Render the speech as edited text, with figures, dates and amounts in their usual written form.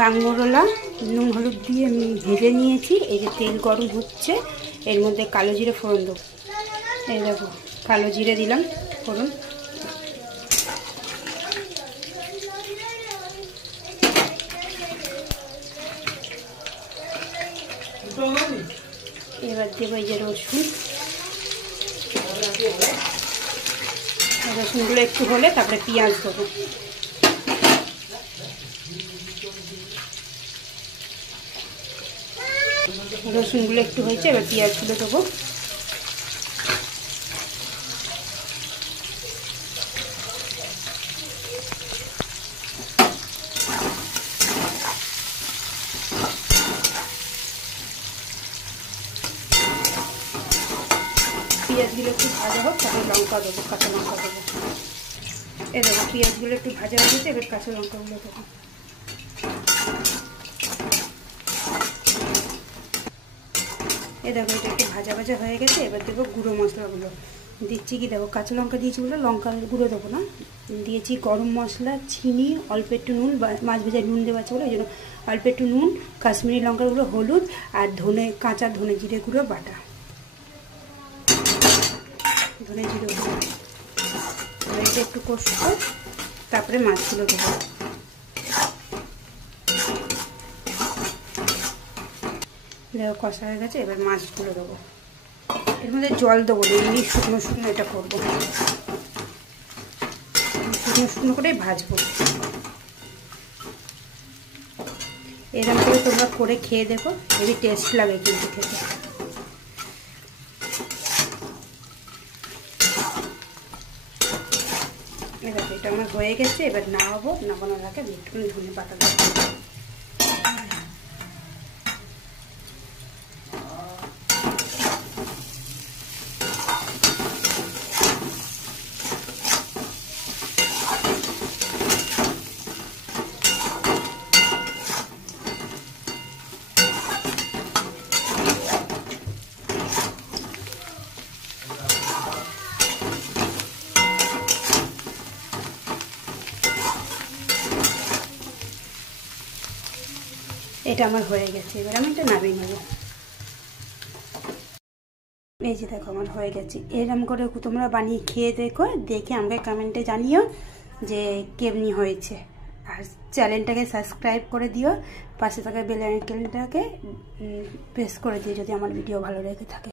গাঙ্গরোলা নুন হলুদ দিয়ে আমি ভেজে নিয়েছি। এই যে তেল গরম হচ্ছে, এর মধ্যে কালো জিরে ফোড়ন দেবো। এই দেখো কালো জিরে দিলাম ফোড়ন। এবার দেবো এই যে রসুন। রসুনগুলো একটু হলে তারপরে পেঁয়াজ দেবো। রসুনগুলো একটু হয়েছে, এবার পেঁয়াজগুলো দেবো। পেঁয়াজগুলো একটু ভাজা হোক, তারপরে লঙ্কা দেবো, কাঁচা লঙ্কা দেবো। এই দেখো পেঁয়াজগুলো একটু ভাজা হয়ে গেছে, এবার কাঁচা লঙ্কাগুলো দেবো। এই দেখো এটা একটু ভাজা ভাজা হয়ে গেছে, এবার দেবো গুঁড়ো মশলাগুলো। দিচ্ছি কি দেখো, কাঁচা লঙ্কা দিয়েছি বলে লঙ্কার গুঁড়ো দেবো না, দিয়েছি গরম মশলা, চিনি, অল্প একটু নুন, মাছ ভেজায় নুন দেওয়া আছে বলে ওই জন্য অল্প একটু নুন, কাশ্মীরি লঙ্কার গুঁড়ো, হলুদ আর কাঁচা ধনে জিরে গুঁড়ো বাটা, ধনে জিরে গুঁড়ো। এটা একটু কষবো, তারপরে মাছগুলো দেবো। দেখো কষা হয়ে গেছে, এবার মাছগুলো দেবো। এর মধ্যে জল দেবো না, এমনি শুকনো শুকনো এটা করবো, শুকনো শুকনো করেই ভাজবো। এরকম করে তোমরা করে খেয়ে দেখো, হেবি টেস্ট লাগে কিন্তু খেতে। দেখো এটা আমার হয়ে গেছে, এবার নামানোর আগে একটু ধনে পাতা দেবো। এটা আমার হয়ে গেছে, এবার আমি এটা নামিয়ে নেব। এই যে দেখো আমার হয়ে গেছে। এরকম করে তোমরা বানিয়ে খেয়ে দেখো, দেখে আমাকে কমেন্টে জানিও যে কেমনি হয়েছে। আর চ্যানেলটাকে সাবস্ক্রাইব করে দিও, পাশে থাকা বেল আইকনটাকে প্রেস করে দিও যদি আমার ভিডিও ভালো লেগে থাকে।